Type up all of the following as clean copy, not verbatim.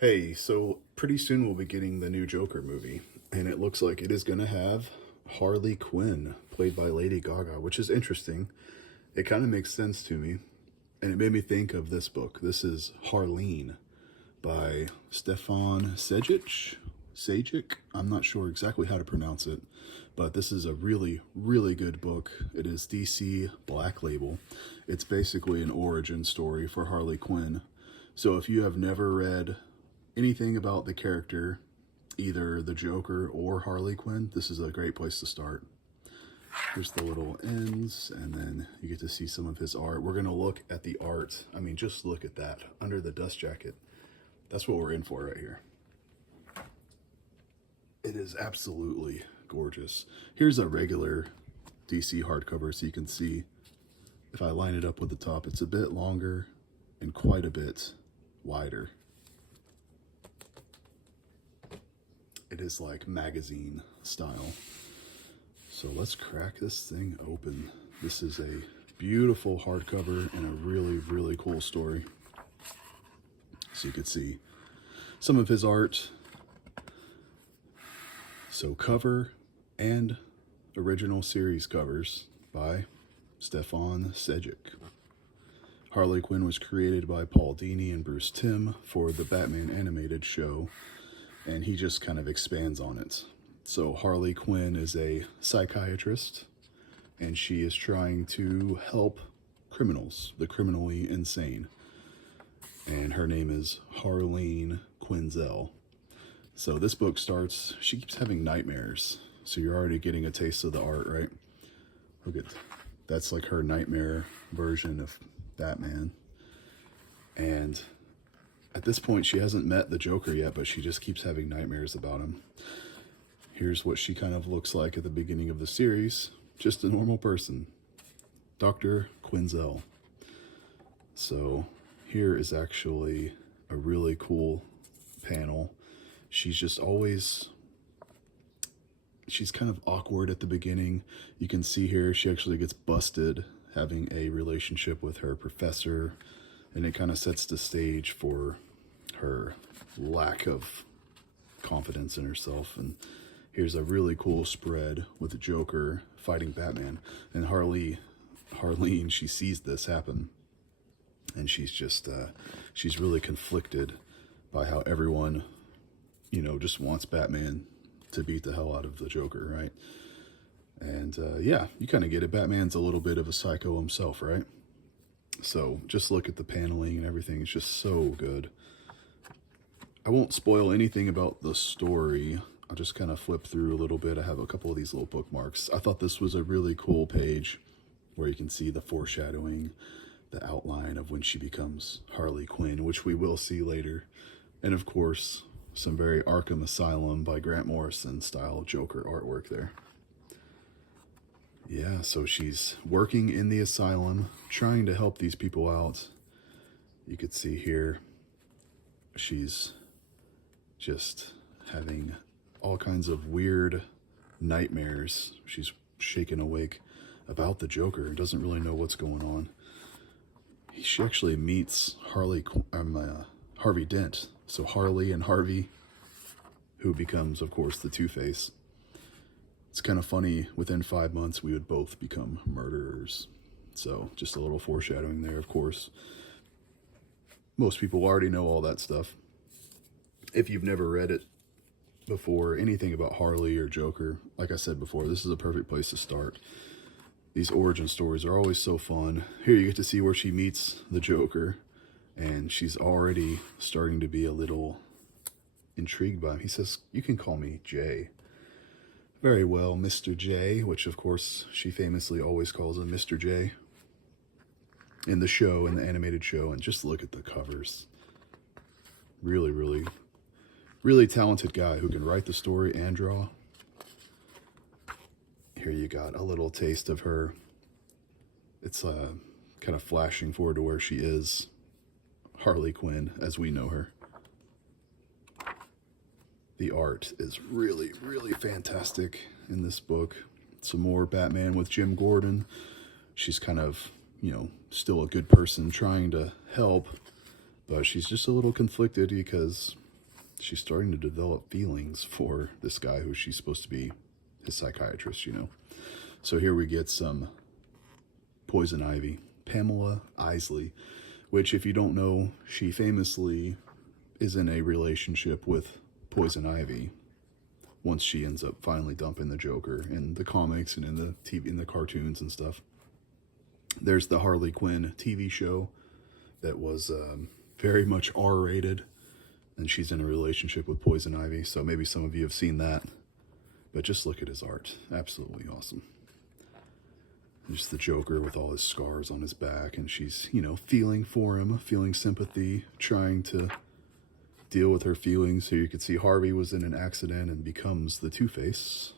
Hey, so pretty soon we'll be getting the new Joker movie, and it looks like it is going to have Harley Quinn, played by Lady Gaga, which is interesting. It kind of makes sense to me, and it made me think of this book. This is Harleen by Stefan Sajic. I'm not sure exactly how to pronounce it, but this is a really, really good book. It is DC Black Label. It's basically an origin story for Harley Quinn. So if you have never read anything about the character, either the Joker or Harley Quinn, this is a great place to start. Here's the little ends, and then you get to see some of his art. We're going to look at the art. I mean, just look at that. Under the dust jacket. That's what we're in for right here. It is absolutely gorgeous. Here's a regular DC hardcover, so you can see if I line it up with the top, it's a bit longer and quite a bit wider. It is like magazine style. So let's crack this thing open. This is a beautiful hardcover and a really, really cool story. So you can see some of his art. So cover and original series covers by Stefan Sajic. Harley Quinn was created by Paul Dini and Bruce Timm for the Batman animated show, and he just kind of expands on it. So Harley Quinn is a psychiatrist, and she is trying to help criminals, the criminally insane. And her name is Harleen Quinzel. So this book starts, she keeps having nightmares. So you're already getting a taste of the art, right? Look at, that's like her nightmare version of Batman. And at this point, she hasn't met the Joker yet, but she just keeps having nightmares about him. Here's what she kind of looks like at the beginning of the series. Just a normal person. Dr. Quinzel. So here is actually a really cool panel. She's just always, she's kind of awkward at the beginning. You can see here she actually gets busted having a relationship with her professor, and it kind of sets the stage for her lack of confidence in herself. And here's a really cool spread with the Joker fighting Batman, and Harleen, she sees this happen, and she's just she's really conflicted by how everyone, you know, just wants Batman to beat the hell out of the Joker, right? And yeah, you kind of get it. Batman's a little bit of a psycho himself, right? So just look at the paneling and everything. It's just so good. I won't spoil anything about the story. I'll just kind of flip through a little bit. I have a couple of these little bookmarks. I thought this was a really cool page where you can see the foreshadowing, the outline of when she becomes Harley Quinn, which we will see later. And of course, some very Arkham Asylum by Grant Morrison style Joker artwork there. Yeah, so she's working in the asylum, trying to help these people out. You could see here, she's just having all kinds of weird nightmares. She's shaken awake about the Joker and doesn't really know what's going on. She actually meets Harvey Dent. So Harley and Harvey, who becomes, of course, the Two-Face. It's kind of funny, within 5 months, we would both become murderers. So just a little foreshadowing there, of course. Most people already know all that stuff. If you've never read it before, anything about Harley or Joker, like I said before, this is a perfect place to start. These origin stories are always so fun. Here you get to see where she meets the Joker, and she's already starting to be a little intrigued by him. He says, "You can call me Jay." "Very well, Mr. J," which of course she famously always calls him Mr. J in the show, in the animated show. And just look at the covers. Really, really, really talented guy who can write the story and draw. Here you got a little taste of her. It's kind of flashing forward to where she is, Harley Quinn as we know her. The art is really, really fantastic in this book. Some more Batman with Jim Gordon. She's kind of, you know, still a good person trying to help, but she's just a little conflicted because she's starting to develop feelings for this guy who she's supposed to be his psychiatrist, you know. So here we get some Poison Ivy, Pamela Isley, which, if you don't know, she famously is in a relationship with Poison Ivy once she ends up finally dumping the Joker in the comics and in the TV, in the cartoons and stuff. There's the Harley Quinn TV show that was very much R-rated, and she's in a relationship with Poison Ivy, so maybe some of you have seen that. But just look at his art. Absolutely awesome. Just the Joker with all his scars on his back, and she's, you know, feeling for him, feeling sympathy, trying to deal with her feelings. So you could see Harvey was in an accident and becomes the Two-Face.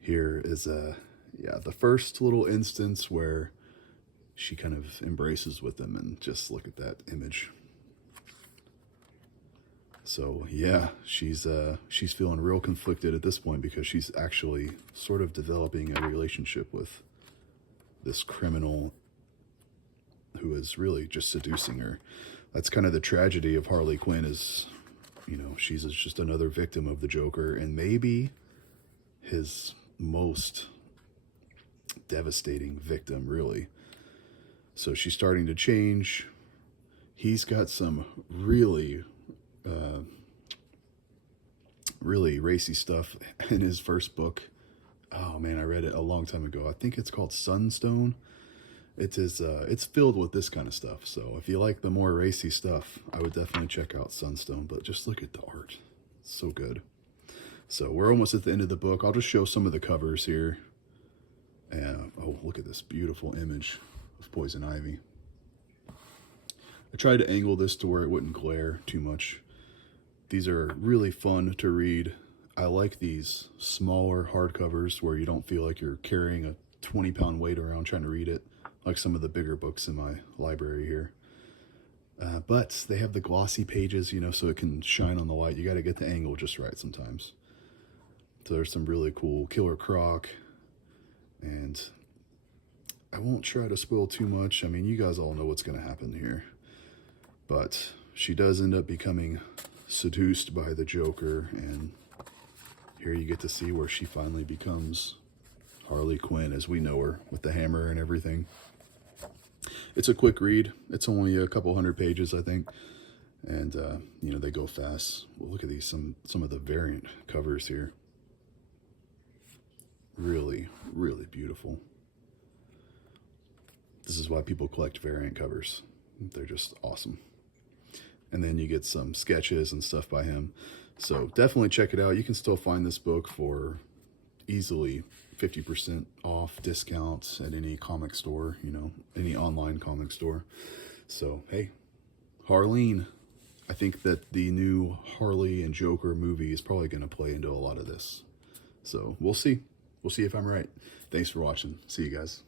Here is the first little instance where she kind of embraces with him, and just look at that image. So yeah, she's feeling real conflicted at this point, because she's actually sort of developing a relationship with this criminal who is really just seducing her. That's kind of the tragedy of Harley Quinn, is, you know, she's just another victim of the Joker, and maybe his most devastating victim, really. So she's starting to change. He's got some really racy stuff in his first book. Oh man, I read it a long time ago. I think it's called Sunstone. It is it's filled with this kind of stuff. So if you like the more racy stuff, I would definitely check out Sunstone. But just look at the art. It's so good. So we're almost at the end of the book. I'll just show some of the covers here. And oh, look at this beautiful image of Poison Ivy. I tried to angle this to where it wouldn't glare too much. These are really fun to read. I like these smaller hardcovers where you don't feel like you're carrying a 20-pound weight around trying to read it, like some of the bigger books in my library here. But they have the glossy pages, you know, so it can shine on the light. You got to get the angle just right sometimes. So there's some really cool Killer Croc, and I won't try to spoil too much. I mean, you guys all know what's going to happen here. But she does end up becoming seduced by the Joker, and here you get to see where she finally becomes Harley Quinn as we know her, with the hammer and everything. It's a quick read. It's only a couple hundred pages, I think, and you know, they go fast. Well, look at these, some of the variant covers here. Really, really beautiful. This is why people collect variant covers. They're just awesome. And then you get some sketches and stuff by him. So definitely check it out. You can still find this book for easily 50% off discounts at any comic store, you know, any online comic store. So, hey, Harleen. I think that the new Harley and Joker movie is probably going to play into a lot of this. So we'll see. We'll see if I'm right. Thanks for watching. See you guys.